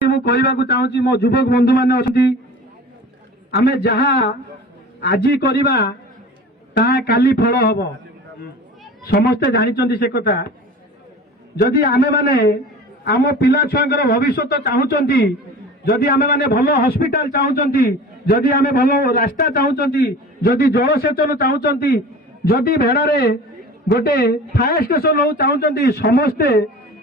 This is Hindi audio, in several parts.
चाहूँगी मो युवक बंधु मैंने अच्छी आम जहाँ आज करवा काली फल हम समस्ते जानी से कथा जदि आमे माने आम पिला छुआंकर भविष्य चाहूँगी जदि आमे माने भल हॉस्पिटल चाहूँगी जदि आमे भल रास्ता चाहूँगी जदि जलसेचन चाहूँगी जदि भेड़ारे गोटे फायर स्टेशन हो चाहूँगी समस्ते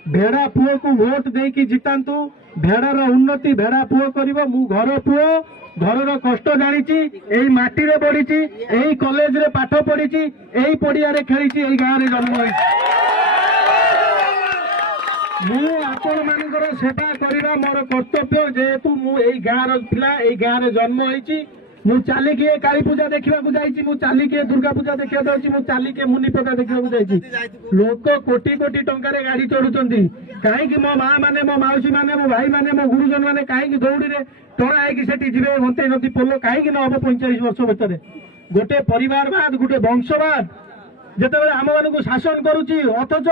भेड़ा पुओ को भोट देकी जितांतु भेड़ार उन्नति भेड़ा पुओ करिवो मु घर पुओ घर कष्ट जानी माटी रे पढ़ी यही कॉलेज रे पाठ पढ़ी यही पड़िया रे खेली यही गाँव रे जन्म आपण मानकर सेवा करवा मोर कर्तव्य जेहेतु मु गाँव पिला यही गाँव रे जन्म होईची मु चाली के काली पूजा देखा मु चाली के दुर्गा पूजा देखा मु चाली के मुनि पूजा देखा लोक कोटी कोटी टंकार गाड़ी चढ़ुंट कहीं मो माँ माने मो मौसी माने मो भाई माने मो गुरुजन माने कहीं दौड़ी रे टणा है जीवे घंटे नदी पोल कहीं न हम 45 वर्ष भितर गोटे परिवारवाद गोटे वंशवाद जिते आम मान शासन करुच्ची अथच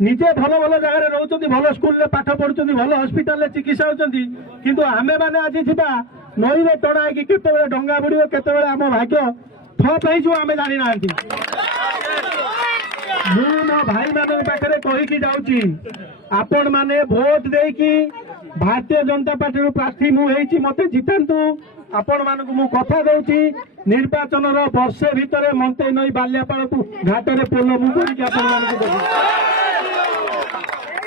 निजे भल भल जगह रोच भल स्कूल पाठ पढ़ुं भल हस्पिटाल चिकित्सा होती किंतु आमे माने आज जीवा नई में टणा है केत डंगा बुड़ केत आम भाग्य ठप होमें जानी ना मो भाई मान पाखे कहीकि जाऊँगी आपण माने भोट देकी भारतीय जनता पार्टी प्रार्थी मुझे मत जितांतु आपण मान मु कथा दूची निर्वाचन वर्षे भितर मंते नई बाल्यापाड़ को घाटे पोल मुझे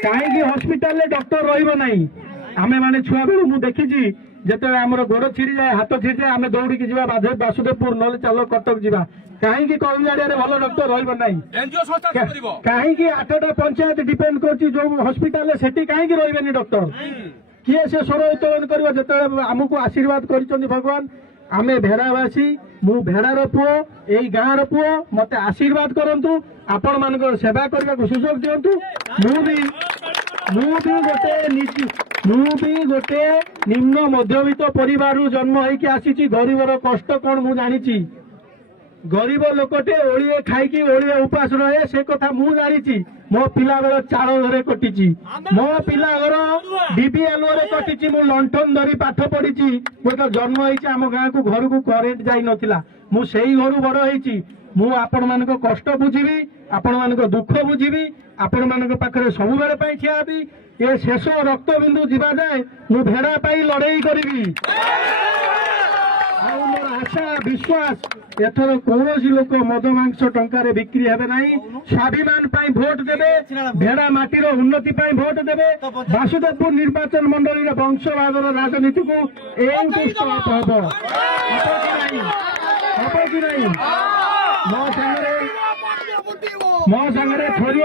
कहीं हस्पिटाल डॉक्टर रही आमे माने छुआ बेलू मुझे देखी जिते आमर गोड़ छिड़ी जाए हाथ छिड़ी जाए आम दौड़ी की बासुदेवपुर ना चल कटक जावा कहीं कईजाड़िया भल डॉक्टर रही कहीं 8टा पंचायत डिपेंड कर हस्पिटाल से कहीं रही डॉक्टर किए से स्वर उत्तोलन कर जो आमको आशीर्वाद कर भगवान आमे भेड़ावासी मु भेड़ार पुओ यही गाँव पुओ मत आशीर्वाद करंतु आपण मान सेवा करने को सुजोग दिंतु मु भी गोटे निम्न मध्यवित्त परिवार जन्म होगी आसी गरीबर कष्ट कौन मु जानी गरीब लोकटे ओलिए खाई ओलिए उपास रहे से कथा मु जानी मो पिला बेल चाल घरे कटी मो पिला घर डीबीएल कटी मु लंठन धरी पाठ पढ़ी गोटे जन्म होती आम गाँव को घर को करेन्ट जाई नथिला मु सेई घर बड़ होती मु आपण मान कष्ट बुझी आपण मान दुख बुझी आपण मान पाखे सब बेले ठिया भी ये शेष रक्त बिंदु जीवा जाए मु भेड़ा पाई लड़ाई करी मोर आशा विश्वास एथर कौन लोक मद मांस टंकार बिक्री हेबे नहीं स्वाभिमान भोट देवे भेड़ा माटीर उन्नति भोट देवे बासुदेवपुर निर्वाचन मंडल वंशवाद राजनीति को हम कि नहीं मो सांगे थोड़े